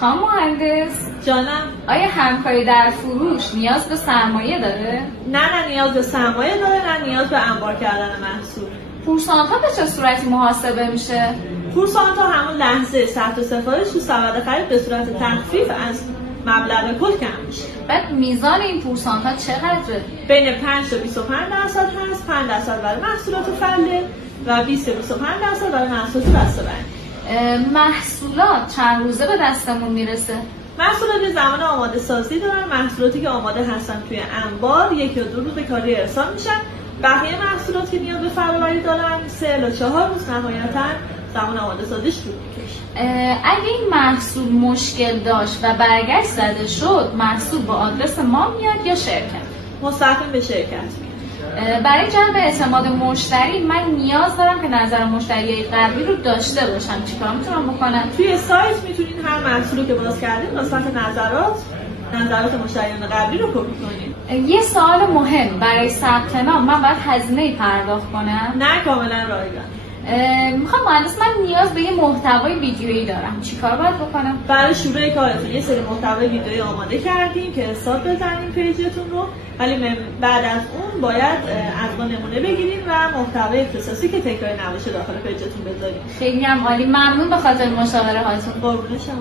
خانم مهندس جانم. آیا همکاری در فروش نیاز به سرمایه داره؟ نه نیاز به سرمایه داره، نه نیاز به انبار کردن محصول. پورسانتا به چه صورتی محاسبه میشه؟ پورسانتا همون لحظه ثبت سفارش تو سبد خرید به صورت تخفیف از مبلغ کل کم میشه. بعد میزان این پورسانتا چقدره؟ بین 5 تا 25% هست. 5% برای محصولات فله و 20 تا 25% برای محصولات بسته‌بندی. محصولات چند روزه به دستمون میرسه؟ محصولات زمان آماده سازی دارن. محصولاتی که آماده هستن توی انبار 1 یا 2 روز به کاری ارسال میشن. بقیه محصولات که نیاز به فرآوری دارن 3 الی 4 روز نهایتاً زمان آماده سازیش طول میکشه. اگه این محصول مشکل داشت و برگشت زده شد، محصول با آدرس ما میاد یا شرکت؟ مستقیم به شرکت میاد. برای جلب اعتماد مشتری من نیاز دارم که نظر مشتری قبلی رو داشته باشم. چیکار میتونم بکنم؟ توی سایت میتونین هر محصولی که باز کردین قسمت نظرات مشتریان قبلی رو کپی کنین. یه سوال مهم، برای ثبت نام من باید هزینه پرداخت کنم؟ نه، کاملا رایگان. میخوام مهندس، من نیاز به یه محتوای ویدیویی دارم، چیکار باید بکنم؟ برای شروع کارتون یه سری محتوای ویدیویی آماده کردیم که حساب بزنیم پیجتون رو، ولی بعد از اون باید از ما نمونه بگیرین و محتوای اختصاصی که تکراری نباشه داخل پیجتون بذارین. خیلی هم عالی، ممنون به خاطر مشاوره هاتون. قربون شما.